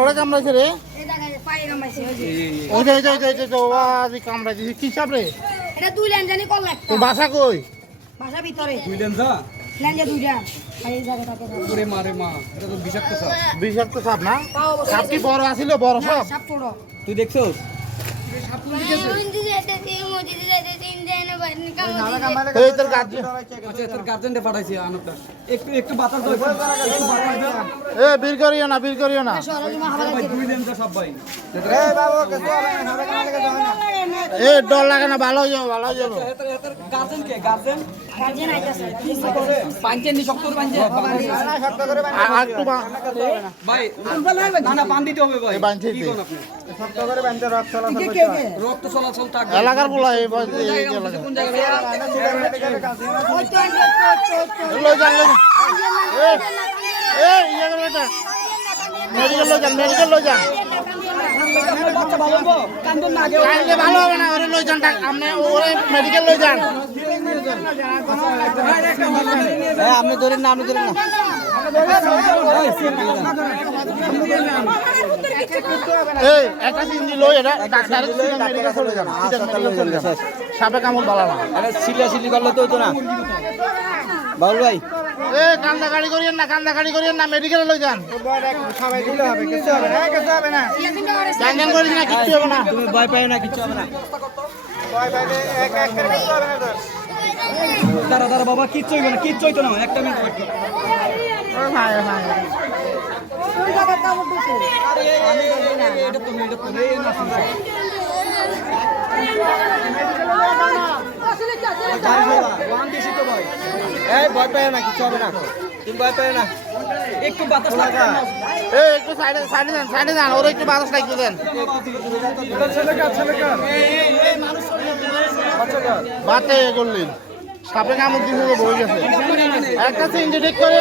ওরা কামড়াইছে রে এই জায়গায় পায়ে কামাইছে ওই যে। ওই যে ওই যে, ওই কামড়াইছে কি সাপ রে এটা দুই লেন জানি কল লাগতো তোর বাসা কই ভাষা ভিতরে যা লেন যে দুইটা এটা তো বিষাক্ত সাপ বিষাক্ত সাপ না সাপ কি বড় আছিল বড় সাপ সাপ ছোট তুই দেখছ এই তোর গাছ আচ্ছা তোর গার্জেনটা পাঠাইছি আনন্দটা একটু একটু বাতাস দাও একটু একটু বাতাস দাও। এ বীর করিও না বীর করিও না। ভাই দুই দেন যা সব ভাই। এ ডর লাগে না ভালো হয়ে ভালো হয়ে যাব। গার্জেন কে? গার্জেন গার্জেন আইতাছে পাঞ্চেন নি শক্ত করে পাঞ্চেন আর- আর একটু ভাই না না পান দিতে হবে ভাই। এই কি কোন আপনি? রক্ত চলাচল থাকবে এলাকার বলা এই কোন মেডিকেল লই যান মেডিকেল লই যান ভালো হব কান্দন না আগে কাইলে ভালো হবে না ওরে লই যান আপনি ওরে মেডিকেল লই যান। আপনি ধরেন না আপনি ধরেন না। এই একটা সিঞ্জি লই এটা ডাক্তার মেডিকেল চলে যান মেডিকেল চলে যান সাপে কামড় বালা না। আরে সিলা সিলি করলে তো হতো না। বাবুল ভাই। এ কান্দা গাড়ি করিয়েন না কান্দা গাড়ি করিয়েন না মেডিকেলে লই যান। করিস না কিচ্ছু হবে না। তুমি ভয় পাই না কিছু হবে না দাঁড়া দাঁড়া বাবা কিচ্ছু হইবে না কিচ্ছু হইতো না একটা মিনিট wait করো। ওই জায়গায় কামড় দিছে এই ভয় পাই না কিছু ভয় পাই না একটু একটু সাইডে সাইডে সাইডে যান ওরে একটু বাতাস লাগতে দেন। বাতে এ করলেন সাপে কামড় দিছে বই গেছে। একটা সিঞ্জি ঠিক করে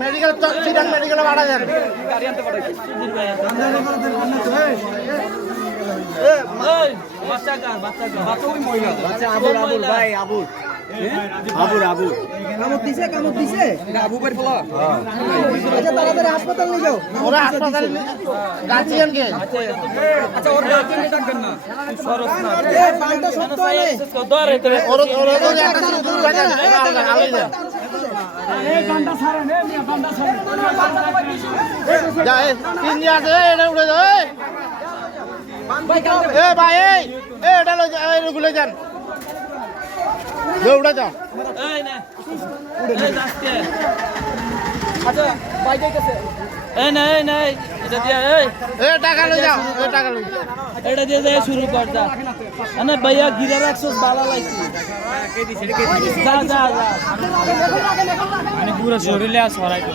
মেডিকেল চিরাং মেডিকেলে পাঠা যান গাড়ি আনতে পাঠাইছি বাচ্চা ওই মহিলা আচ্ছা আবুল আবুল ভাই আবুল। কামড় দিছে কামড় দিছে? এটা আবু বাড়ি ফলা। আচ্ছা তাড়াতাড়ি হাসপাতাল নিয়ে যাও। ওরা হাসপাতালে গার্জিয়ান কে আচ্ছা ওর গার্জেনকে ডাকবেন না। সরস না এ পাল্টা সত্য নেই ওরা ওরা তো একটা সিঞ্জি লাগান আলাই দেন যা এ আছে এটা উঠে দাও এ। এ ভাই এটা লই যা এই গুলে যান। যাও আচ্ছা ভাই যাইতেছে এই না এই না এটা দিয়া এই। এ টাকা লই যাও এ টাকা লই এটা দিয়ে দিয়ে শুরু কর যা। আনে ভাইয়া গিরা রাখছস ভালো লাগছে। যা যা যা। মানে পুরো শরীরে আর সরাই বিষয়টা